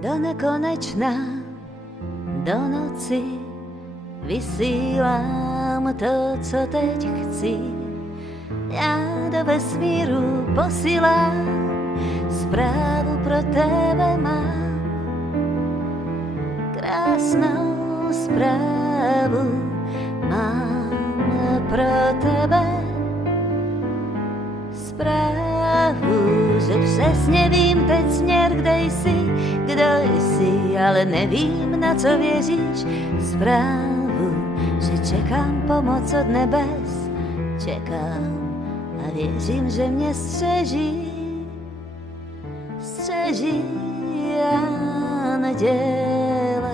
do nekonečna, do noci vysílám to, co teď chci. Já do vesmíru posílám, zprávu pro tebe mám, krásnou zprávu mám pro tebe. Zprávu, že přesně vím teď směr, kde jsi, kdo jsi, ale nevím, na co věříš. Zprávu, že čekám pomoc od nebes, čekám a věřím, že mě střeží, střeží anděle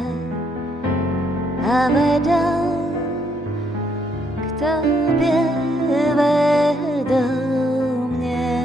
a vedou k tobě, vedou mě.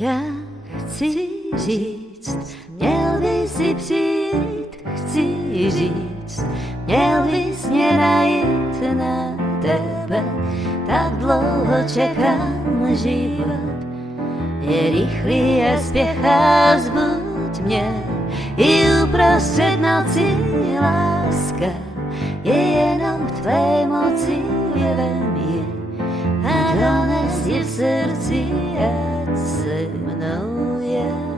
Já chci říct, měl by si přijít, chci říct, měl bys mě najít na tebe. Tak dlouho čekám, život je rychlý a spěchá, vzbuď mě i uprostřed noci. Láska je jenom v tvé moci, vem ji a dones ji v srdci, ať se mnou je.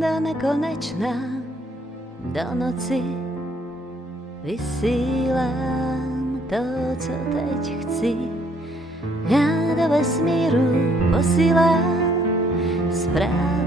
Do nekonečna, do noci vysílám to, co teď chci. Já do vesmíru posílám zprávu